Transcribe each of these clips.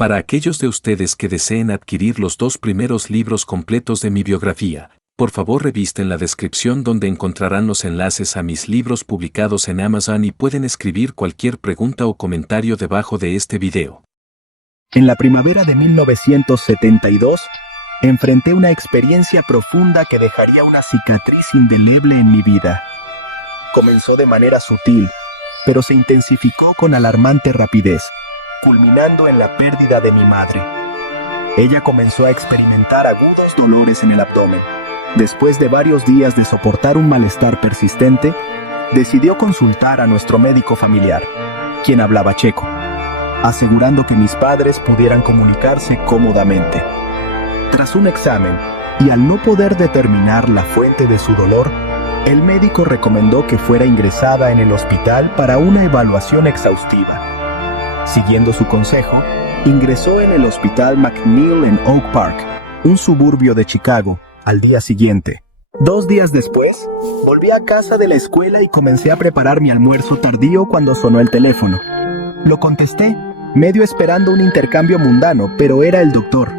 Para aquellos de ustedes que deseen adquirir los 2 primeros libros completos de mi biografía, por favor revisten la descripción donde encontrarán los enlaces a mis libros publicados en Amazon y pueden escribir cualquier pregunta o comentario debajo de este video. En la primavera de 1972, enfrenté una experiencia profunda que dejaría una cicatriz indeleble en mi vida. Comenzó de manera sutil, pero se intensificó con alarmante rapidez, culminando en la pérdida de mi madre. Ella comenzó a experimentar agudos dolores en el abdomen. Después de varios días de soportar un malestar persistente, decidió consultar a nuestro médico familiar, quien hablaba checo, asegurando que mis padres pudieran comunicarse cómodamente. Tras un examen, y al no poder determinar la fuente de su dolor, el médico recomendó que fuera ingresada en el hospital para una evaluación exhaustiva. Siguiendo su consejo, ingresó en el Hospital McNeil en Oak Park, un suburbio de Chicago, al día siguiente. 2 días después, volví a casa de la escuela y comencé a preparar mi almuerzo tardío cuando sonó el teléfono. Lo contesté, medio esperando un intercambio mundano, pero era el doctor.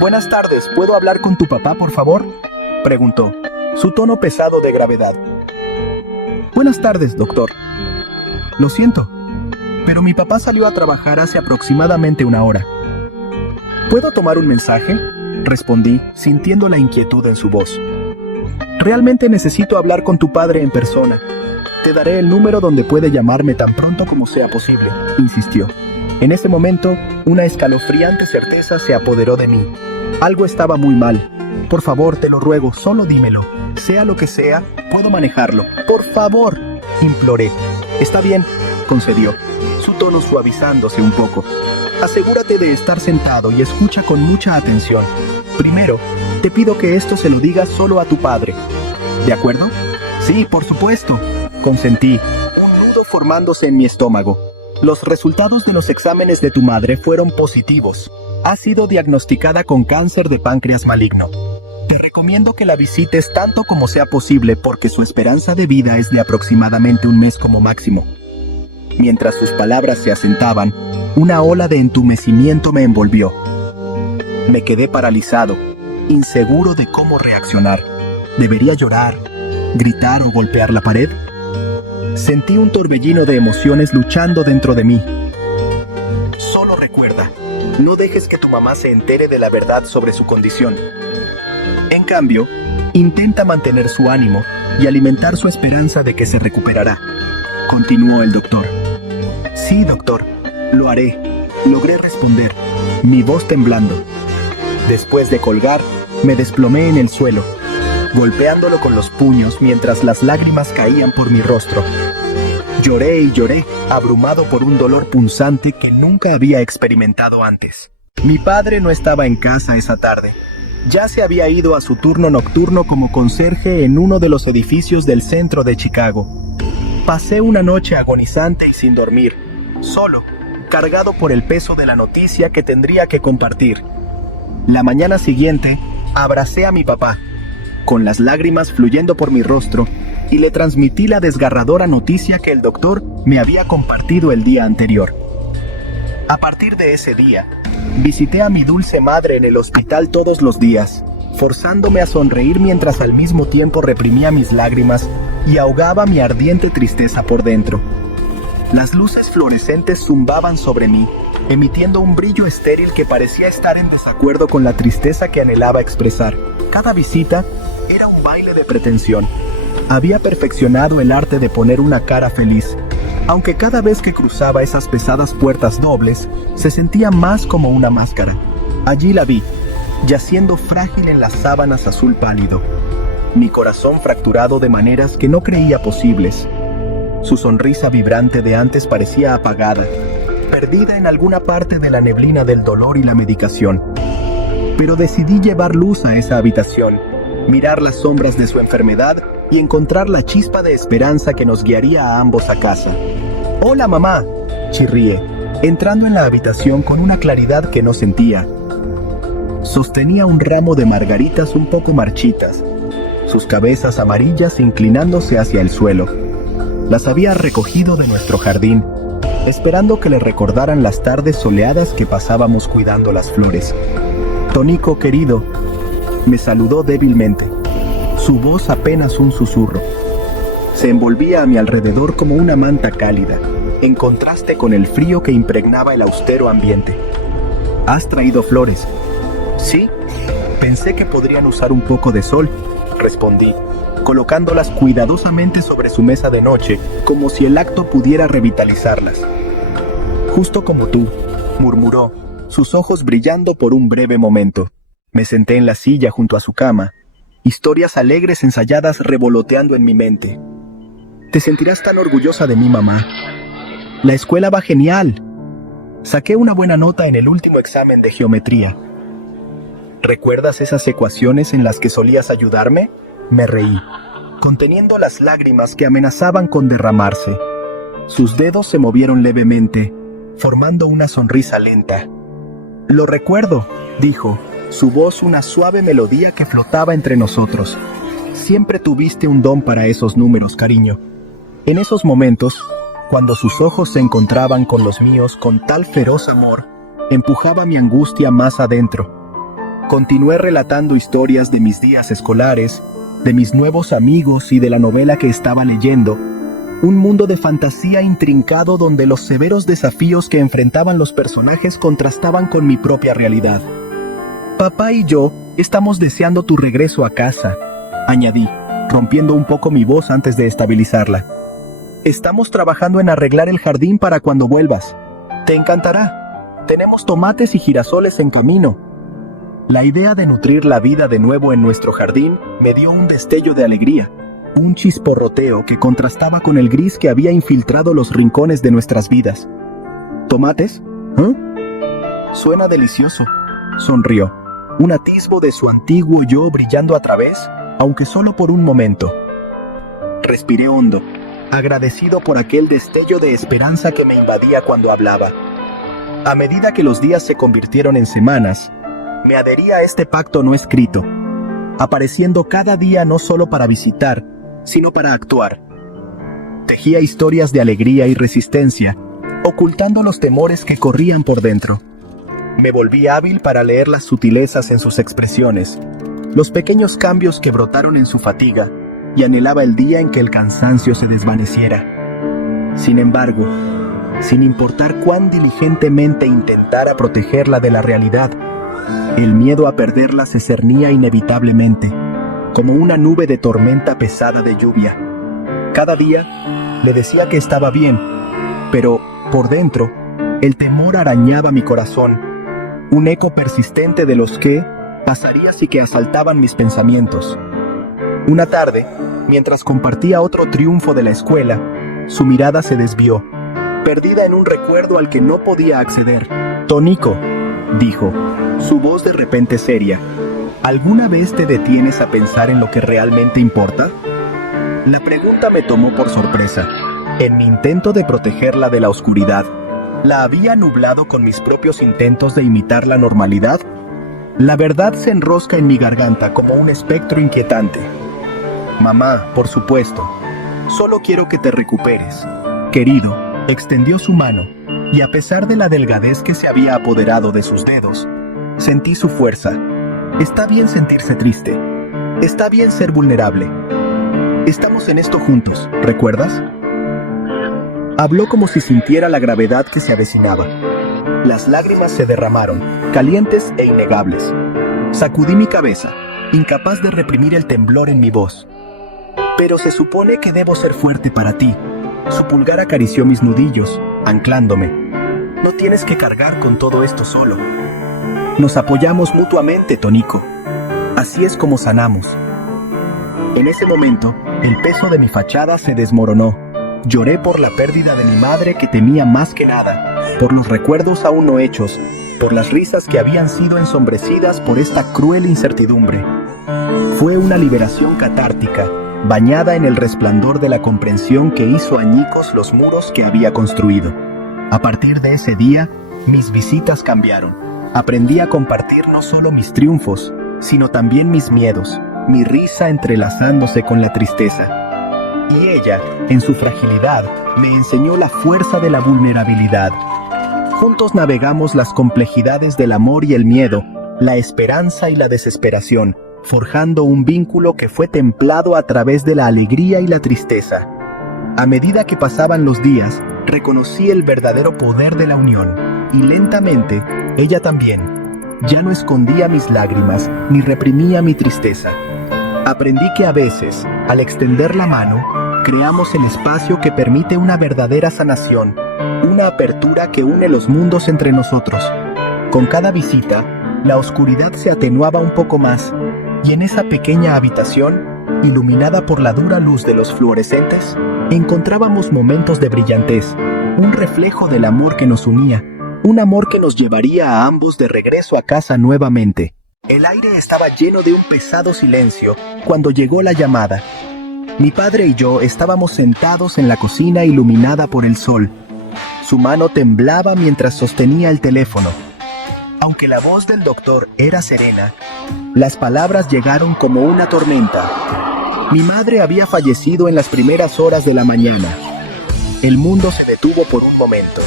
«Buenas tardes, ¿puedo hablar con tu papá, por favor?», preguntó, su tono pesado de gravedad. «Buenas tardes, doctor. Lo siento, pero mi papá salió a trabajar hace aproximadamente 1 hora. ¿Puedo tomar un mensaje?», respondí, sintiendo la inquietud en su voz. «Realmente necesito hablar con tu padre en persona. Te daré el número donde puede llamarme tan pronto como sea posible», insistió. En ese momento, una escalofriante certeza se apoderó de mí. Algo estaba muy mal. «Por favor, te lo ruego, solo dímelo. Sea lo que sea, puedo manejarlo. Por favor», imploré. «Está bien», concedió, su tono suavizándose un poco. «Asegúrate de estar sentado y escucha con mucha atención. Primero, te pido que esto se lo digas solo a tu padre. ¿De acuerdo?». «Sí, por supuesto», consentí, un nudo formándose en mi estómago. «Los resultados de los exámenes de tu madre fueron positivos. Ha sido diagnosticada con cáncer de páncreas maligno. Te recomiendo que la visites tanto como sea posible porque su esperanza de vida es de aproximadamente 1 mes como máximo». Mientras sus palabras se asentaban, una ola de entumecimiento me envolvió. Me quedé paralizado, inseguro de cómo reaccionar. ¿Debería llorar, gritar o golpear la pared? Sentí un torbellino de emociones luchando dentro de mí. «Solo recuerda, no dejes que tu mamá se entere de la verdad sobre su condición. En cambio, intenta mantener su ánimo y alimentar su esperanza de que se recuperará», continuó el doctor. «Sí, doctor, lo haré», logré responder, mi voz temblando. Después de colgar, me desplomé en el suelo, golpeándolo con los puños mientras las lágrimas caían por mi rostro. Lloré y lloré, abrumado por un dolor punzante que nunca había experimentado antes. Mi padre no estaba en casa esa tarde. Ya se había ido a su turno nocturno como conserje en uno de los edificios del centro de Chicago. Pasé una noche agonizante y sin dormir, solo, cargado por el peso de la noticia que tendría que compartir. La mañana siguiente, abracé a mi papá, con las lágrimas fluyendo por mi rostro, y le transmití la desgarradora noticia que el doctor me había compartido el día anterior. A partir de ese día, visité a mi dulce madre en el hospital todos los días, forzándome a sonreír mientras al mismo tiempo reprimía mis lágrimas y ahogaba mi ardiente tristeza por dentro. Las luces fluorescentes zumbaban sobre mí, emitiendo un brillo estéril que parecía estar en desacuerdo con la tristeza que anhelaba expresar. Cada visita era un baile de pretensión. Había perfeccionado el arte de poner una cara feliz, aunque cada vez que cruzaba esas pesadas puertas dobles, se sentía más como una máscara. Allí la vi, yaciendo frágil en las sábanas azul pálido, mi corazón fracturado de maneras que no creía posibles. Su sonrisa vibrante de antes parecía apagada, perdida en alguna parte de la neblina del dolor y la medicación. Pero decidí llevar luz a esa habitación, mirar las sombras de su enfermedad y encontrar la chispa de esperanza que nos guiaría a ambos a casa. «Hola, mamá», chirrié, entrando en la habitación con una claridad que no sentía. Sostenía un ramo de margaritas un poco marchitas, sus cabezas amarillas inclinándose hacia el suelo. Las había recogido de nuestro jardín. esperando que le recordaran las tardes soleadas que pasábamos cuidando las flores. Tonico querido, me saludó débilmente, su voz apenas un susurro. Se envolvía a mi alrededor como una manta cálida, en contraste con el frío que impregnaba el austero ambiente. ¿Has traído flores? Sí, pensé que podrían usar un poco de sol, respondí, colocándolas cuidadosamente sobre su mesa de noche, como si el acto pudiera revitalizarlas. Justo como tú, murmuró, sus ojos brillando por un breve momento. Me senté en la silla junto a su cama, historias alegres ensayadas revoloteando en mi mente. Te sentirás tan orgullosa de mí, mamá. La escuela va genial. Saqué una buena nota en el último examen de geometría. ¿Recuerdas esas ecuaciones en las que solías ayudarme? Me reí, conteniendo las lágrimas que amenazaban con derramarse. Sus dedos se movieron levemente, formando una sonrisa lenta. Lo recuerdo, dijo, su voz una suave melodía que flotaba entre nosotros. Siempre tuviste un don para esos números, cariño. En esos momentos, cuando sus ojos se encontraban con los míos con tal feroz amor, empujaba mi angustia más adentro. Continué relatando historias de mis días escolares, de mis nuevos amigos y de la novela que estaba leyendo, un mundo de fantasía intrincado donde los severos desafíos que enfrentaban los personajes contrastaban con mi propia realidad. Papá y yo estamos deseando tu regreso a casa, añadí, rompiendo un poco mi voz antes de estabilizarla. Estamos trabajando en arreglar el jardín para cuando vuelvas. Te encantará. Tenemos tomates y girasoles en camino. La idea de nutrir la vida de nuevo en nuestro jardín me dio un destello de alegría, un chisporroteo que contrastaba con el gris que había infiltrado los rincones de nuestras vidas. ¿Tomates? Suena delicioso, sonrió, un atisbo de su antiguo yo brillando a través, aunque solo por un momento. Respiré hondo, agradecido por aquel destello de esperanza que me invadía cuando hablaba. A medida que los días se convirtieron en semanas, me adherí a este pacto no escrito, apareciendo cada día no solo para visitar, sino para actuar. Tejía historias de alegría y resistencia, ocultando los temores que corrían por dentro. Me volví hábil para leer las sutilezas en sus expresiones, los pequeños cambios que brotaron en su fatiga, y anhelaba el día en que el cansancio se desvaneciera. Sin embargo, sin importar cuán diligentemente intentara protegerla de la realidad, el miedo a perderla se cernía inevitablemente, como una nube de tormenta pesada de lluvia. Cada día le decía que estaba bien, pero, por dentro, el temor arañaba mi corazón, un eco persistente de los qué pasarías y que asaltaban mis pensamientos. Una tarde, mientras compartía otro triunfo de la escuela, su mirada se desvió, perdida en un recuerdo al que no podía acceder. «Tonico», dijo, su voz de repente seria, ¿alguna vez te detienes a pensar en lo que realmente importa? La pregunta me tomó por sorpresa. En mi intento de protegerla de la oscuridad, ¿la había nublado con mis propios intentos de imitar la normalidad? La verdad se enrosca en mi garganta como un espectro inquietante. Mamá, por supuesto, solo quiero que te recuperes. Querido, extendió su mano, y a pesar de la delgadez que se había apoderado de sus dedos, sentí su fuerza. Está bien sentirse triste. Está bien ser vulnerable. Estamos en esto juntos, ¿recuerdas? Habló como si sintiera la gravedad que se avecinaba. Las lágrimas se derramaron, calientes e innegables. Sacudí mi cabeza, incapaz de reprimir el temblor en mi voz. Pero se supone que debo ser fuerte para ti. Su pulgar acarició mis nudillos, anclándome. No tienes que cargar con todo esto solo. Nos apoyamos mutuamente, Tonico. Así es como sanamos. En ese momento, el peso de mi fachada se desmoronó. Lloré por la pérdida de mi madre que temía más que nada, por los recuerdos aún no hechos, por las risas que habían sido ensombrecidas por esta cruel incertidumbre. Fue una liberación catártica, bañada en el resplandor de la comprensión que hizo añicos los muros que había construido. A partir de ese día, mis visitas cambiaron. Aprendí a compartir no solo mis triunfos, sino también mis miedos, mi risa entrelazándose con la tristeza. Y ella, en su fragilidad, me enseñó la fuerza de la vulnerabilidad. Juntos navegamos las complejidades del amor y el miedo, la esperanza y la desesperación, forjando un vínculo que fue templado a través de la alegría y la tristeza. A medida que pasaban los días, reconocí el verdadero poder de la unión, y lentamente, ella también. Ya no escondía mis lágrimas, ni reprimía mi tristeza. Aprendí que a veces, al extender la mano, creamos el espacio que permite una verdadera sanación, una apertura que une los mundos entre nosotros. Con cada visita, la oscuridad se atenuaba un poco más, y en esa pequeña habitación, iluminada por la dura luz de los fluorescentes, encontrábamos momentos de brillantez, un reflejo del amor que nos unía, un amor que nos llevaría a ambos de regreso a casa nuevamente. El aire estaba lleno de un pesado silencio cuando llegó la llamada. Mi padre y yo estábamos sentados en la cocina iluminada por el sol. Su mano temblaba mientras sostenía el teléfono. Aunque la voz del doctor era serena, las palabras llegaron como una tormenta. Mi madre había fallecido en las primeras horas de la mañana. El mundo se detuvo por un momento,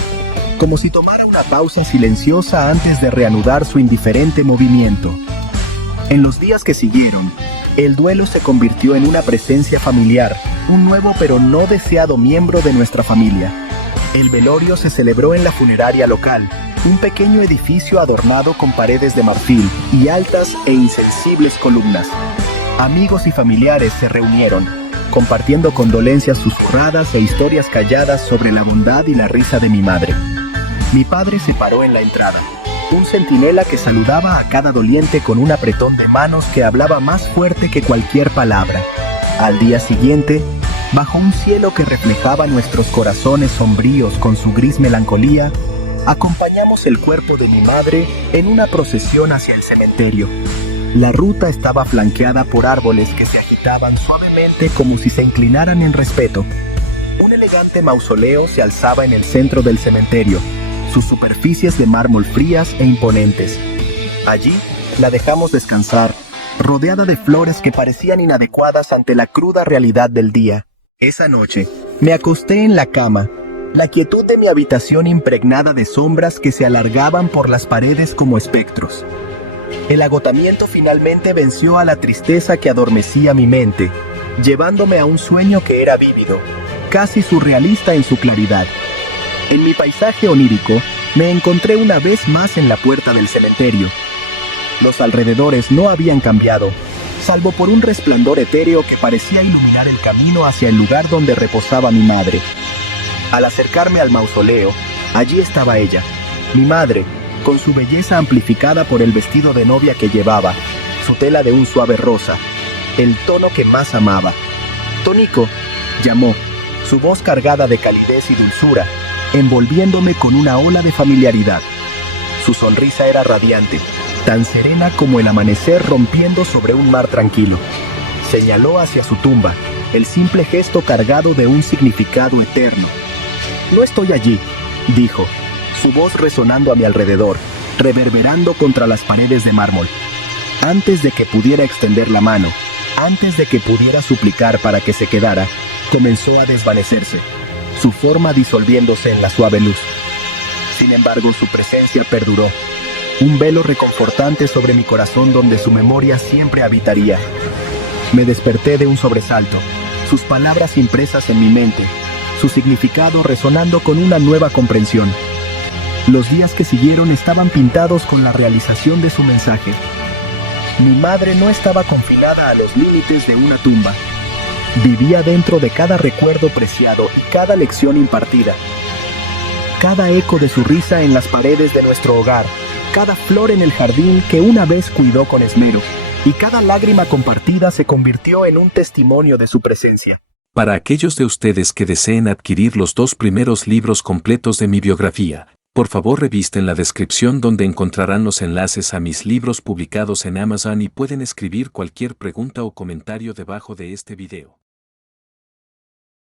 como si tomara una pausa silenciosa antes de reanudar su indiferente movimiento. En los días que siguieron, el duelo se convirtió en una presencia familiar, un nuevo pero no deseado miembro de nuestra familia. El velorio se celebró en la funeraria local, un pequeño edificio adornado con paredes de marfil y altas e insensibles columnas. Amigos y familiares se reunieron, compartiendo condolencias susurradas e historias calladas sobre la bondad y la risa de mi madre. Mi padre se paró en la entrada, un centinela que saludaba a cada doliente con un apretón de manos que hablaba más fuerte que cualquier palabra. Al día siguiente, bajo un cielo que reflejaba nuestros corazones sombríos con su gris melancolía, acompañamos el cuerpo de mi madre en una procesión hacia el cementerio. La ruta estaba flanqueada por árboles que se agitaban suavemente como si se inclinaran en respeto. Un elegante mausoleo se alzaba en el centro del cementerio, sus superficies de mármol frías e imponentes. Allí la dejamos descansar, rodeada de flores que parecían inadecuadas ante la cruda realidad del día. Esa noche, me acosté en la cama, la quietud de mi habitación impregnada de sombras que se alargaban por las paredes como espectros. El agotamiento finalmente venció a la tristeza que adormecía mi mente, llevándome a un sueño que era vívido, casi surrealista en su claridad. En mi paisaje onírico, me encontré una vez más en la puerta del cementerio. Los alrededores no habían cambiado, salvo por un resplandor etéreo que parecía iluminar el camino hacia el lugar donde reposaba mi madre. Al acercarme al mausoleo, allí estaba ella, mi madre, con su belleza amplificada por el vestido de novia que llevaba, su tela de un suave rosa, el tono que más amaba. «Tonico», llamó, su voz cargada de calidez y dulzura, envolviéndome con una ola de familiaridad. Su sonrisa era radiante, tan serena como el amanecer rompiendo sobre un mar tranquilo. Señaló hacia su tumba, el simple gesto cargado de un significado eterno. «No estoy allí», dijo, su voz resonando a mi alrededor, reverberando contra las paredes de mármol. Antes de que pudiera extender la mano, antes de que pudiera suplicar para que se quedara, comenzó a desvanecerse, su forma disolviéndose en la suave luz. Sin embargo, su presencia perduró, un velo reconfortante sobre mi corazón donde su memoria siempre habitaría. Me desperté de un sobresalto, sus palabras impresas en mi mente, su significado resonando con una nueva comprensión. Los días que siguieron estaban pintados con la realización de su mensaje. Mi madre no estaba confinada a los límites de una tumba. Vivía dentro de cada recuerdo preciado y cada lección impartida. Cada eco de su risa en las paredes de nuestro hogar, cada flor en el jardín que una vez cuidó con esmero, y cada lágrima compartida se convirtió en un testimonio de su presencia. Para aquellos de ustedes que deseen adquirir los 2 primeros libros completos de mi biografía, por favor revisten la descripción donde encontrarán los enlaces a mis libros publicados en Amazon y pueden escribir cualquier pregunta o comentario debajo de este video.